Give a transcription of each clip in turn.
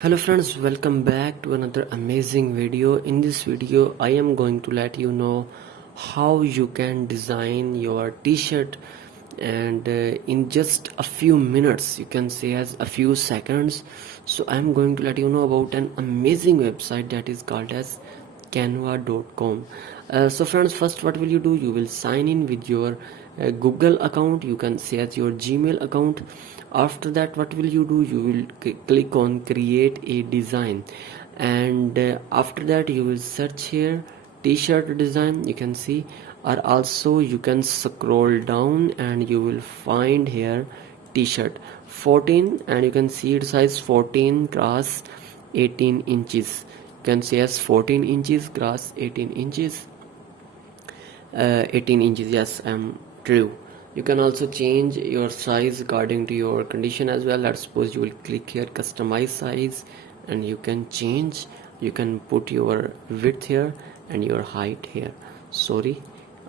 Hello friends, welcome back to another amazing video. In this video I am going to let you know how you can design your t-shirt and in just a few minutes, you can say as a few seconds. So I am going to let you know about an amazing website that is called as canva.com. So friends, first what will you do? You will sign in with your Google account, you can say as your Gmail account. After that what will you do? You will click on create a design, and after that you will search here t-shirt design, you can see, or also you can scroll down and you will find here t-shirt 14, and you can see it size 14 cross 18 inches. You can see as 14 inches cross 18 inches. 18 inches, yes, I'm true. You can also change your size according to your condition as well. Let's suppose you will click here customize size, and you can change, you can put your width here and your height here. Sorry,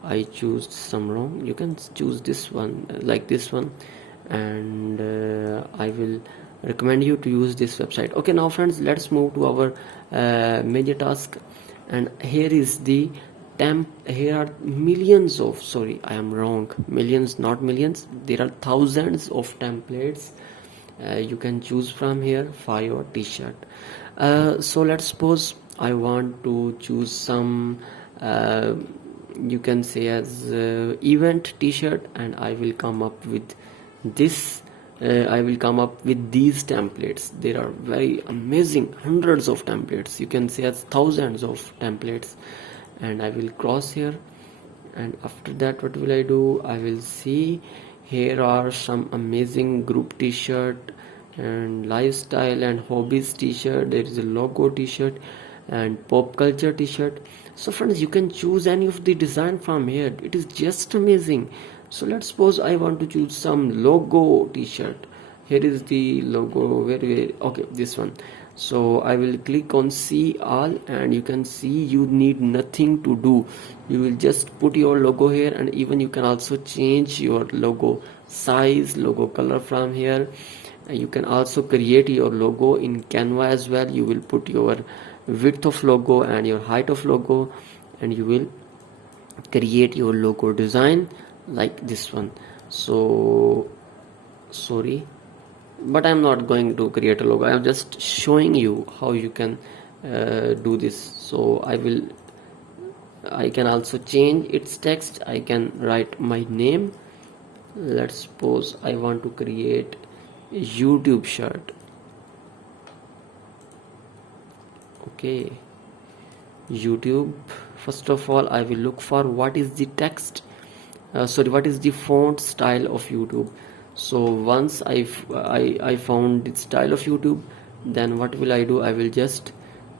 I choose some wrong. You can choose this one, like this one, and I will recommend you to use this website. Okay, now friends, let's move to our major task. And here is the here are millions of, sorry, I am wrong, millions not millions, there are thousands of templates you can choose from here for your t-shirt. So let's suppose I want to choose some you can say as event t-shirt, and I will come up with this. I will come up with these templates. There are very amazing hundreds of templates, you can say as thousands of templates, and I will cross here. And after that what will I do? I will see here are some amazing group t-shirt and lifestyle and hobbies t-shirt. There is a logo t-shirt and pop culture t-shirt. So friends, you can choose any of the design from here. It is just amazing. So let's suppose I want to choose some logo t-shirt. Here is the logo, where okay, this one. So I will click on see all, and you can see you need nothing to do. You will just put your logo here, and even you can also change your logo size, logo color from here. You can also create your logo in Canva as well. You will put your width of logo and your height of logo, and you will create your logo design like this one. So sorry, but I'm not going to create a logo. I'm just showing you how you can do this. So I can also change its text. I can write my name. Let's suppose I want to create a YouTube shirt. Okay, YouTube. First of all, I will look for what is the text, sorry, what is the font style of YouTube. So once I found the style of YouTube, then what will I do? I will just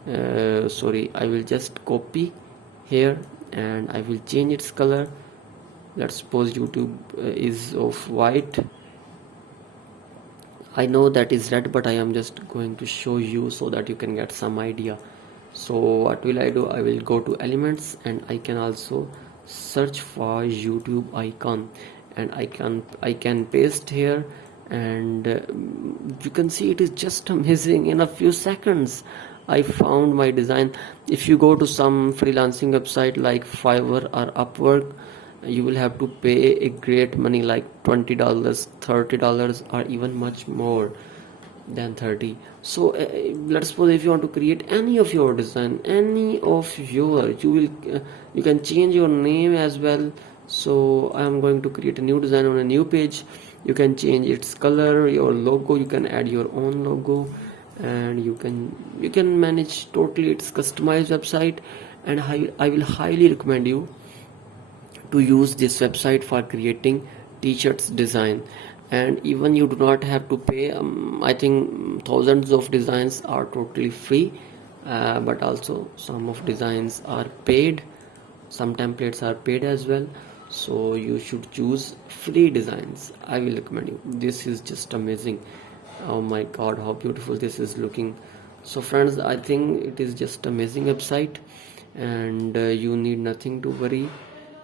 sorry, I will just copy here, and I will change its color. Let's suppose YouTube is of white. I know that is red, but I am just going to show you so that you can get some idea. So what will I do? I will go to elements, and I can also search for YouTube icon, and I can paste here, and you can see it is just amazing. In a few seconds I found my design. If you go to some freelancing website like Fiverr or Upwork, you will have to pay a great money like $20, $30, or even much more than 30. So let's suppose if you want to create any of your design, any of your, you can change your name as well. So I am going to create a new design on a new page. You can change its color, your logo, you can add your own logo, and you can manage totally its customized website. And I will highly recommend you to use this website for creating t-shirts design. And even you do not have to pay. I think thousands of designs are totally free, but also some of designs are paid, some templates are paid as well. So you should choose free designs. I will recommend you. This is just amazing. Oh my god, how beautiful this is looking. So friends, I think it is just amazing website, and you need nothing to worry.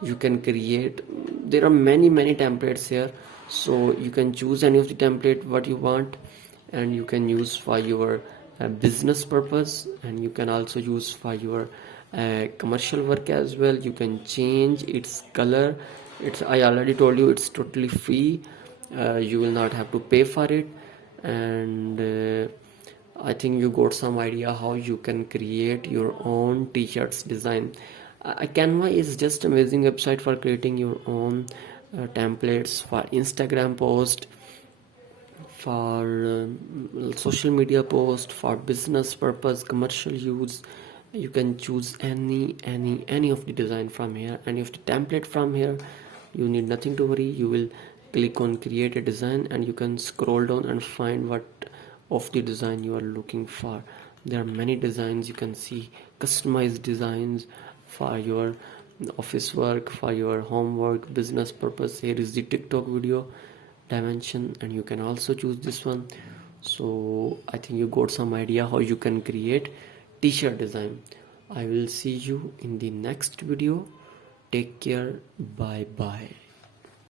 You can create, there are many templates here, so you can choose any of the template what you want, and you can use for your business purpose, and you can also use for your commercial work as well. You can change its color. It's, I already told you, it's totally free. You will not have to pay for it. And I think you got some idea how you can create your own t-shirts design. Canva is just amazing website for creating your own templates for Instagram post, for social media post, for business purpose, commercial use. You can choose any of the design from here, any of the template from here. You need nothing to worry. You will click on create a design, and you can scroll down and find what of the design you are looking for. There are many designs. You can see customized designs for your office work, for your homework, business purpose. Here is the TikTok video dimension, and you can also choose this one. So I think you got some idea how you can create t-shirt design. I will see you in the next video. Take care. Bye bye.